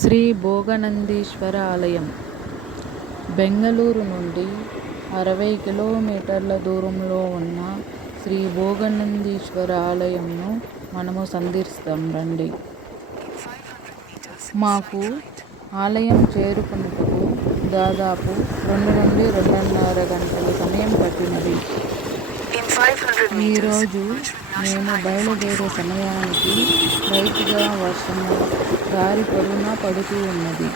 శ్రీ భోగనందీశ్వర ఆలయం బెంగళూరు నుండి అరవై కిలోమీటర్ల దూరంలో ఉన్న శ్రీ భోగనందీశ్వర ఆలయంను మనము సందర్శిస్తాం. రండి. మాకు ఆలయం చేరుకున్నప్పుడు దాదాపు రెండు నుండి రెండున్నర గంటల సమయం పట్టినది. ఈరోజు మేము బయలుదేరే సమయానికి లైట్గా వర్షము దారి పొడవునా పడుతూ ఉన్నది.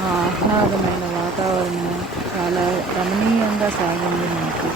ఆ ఆహ్లాదమైన వాతావరణం చాలా రమణీయంగా సాగింది మాకు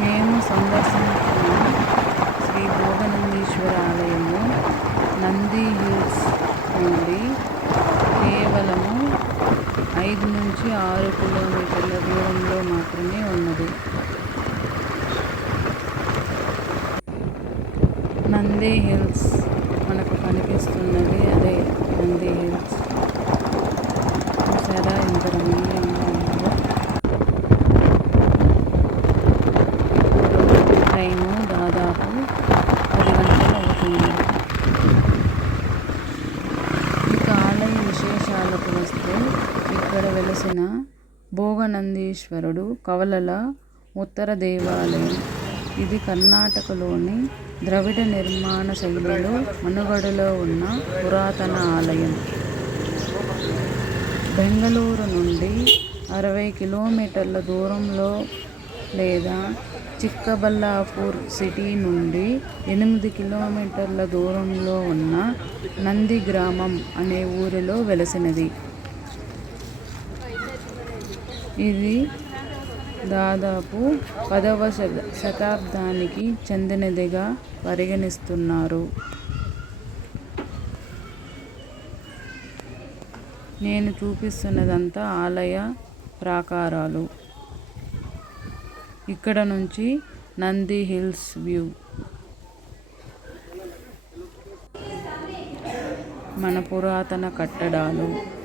మేము సందర్శించిన శ్రీ భోగనందీశ్వర ఆలయము నంది హిల్స్ నుండి కేవలము ఐదు నుంచి ఆరు కిలోమీటర్ల దూరంలో మాత్రమే ఉన్నది. నంది హిల్స్ మనకు కనిపిస్తున్నది. అదే నంది హిల్స్. చూసారా ఎంత ఇక్కడ భోగనందీశ్వరుడు కవలల ఉత్తర దేవాలయం. ఇది కర్ణాటకలోని ద్రవిడ నిర్మాణ శైలిలో మనుగడలో ఉన్న పురాతన ఆలయం. బెంగళూరు నుండి అరవై కిలోమీటర్ల దూరంలో లేదా చిక్కబల్లాపూర్ సిటీ నుండి ఎనిమిది కిలోమీటర్ల దూరంలో ఉన్న నంది గ్రామం అనే ఊరిలో వెలసినది. ఇది దాదాపు పదవ శతాబ్దానికి చెందినదిగా పరిగణిస్తున్నారు. నేను చూపిస్తున్నదంతా ఆలయ ప్రాకారాలు. ఇక్కడ నుంచి నంది హిల్స్ వ్యూ. మన పురాతన కట్టడాలు.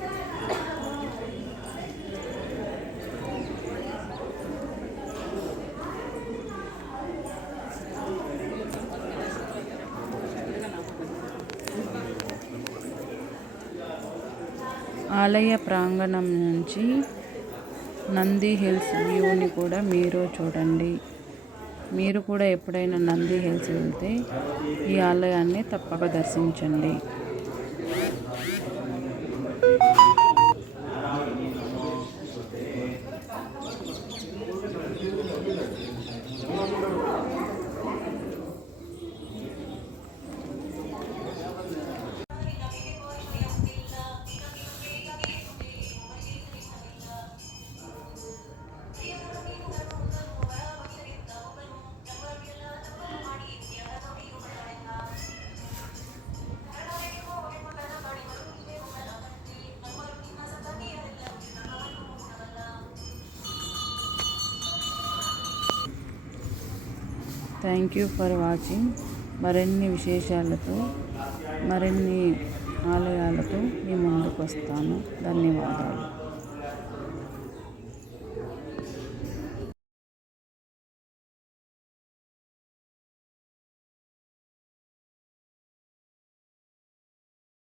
ఆలయ ప్రాంగణం నుంచి నంది హిల్స్ వ్యూని కూడా మీరు చూడండి. మీరు కూడా ఎప్పుడైనా నంది హిల్స్ వెళ్తే ఈ ఆలయాన్ని తప్పక దర్శించండి. థ్యాంక్ యూ ఫర్ వాచింగ్ మరిన్ని విశేషాలతో మరిన్ని ఆలయాలతో మీ ముందుకు వస్తాను. ధన్యవాదాలు.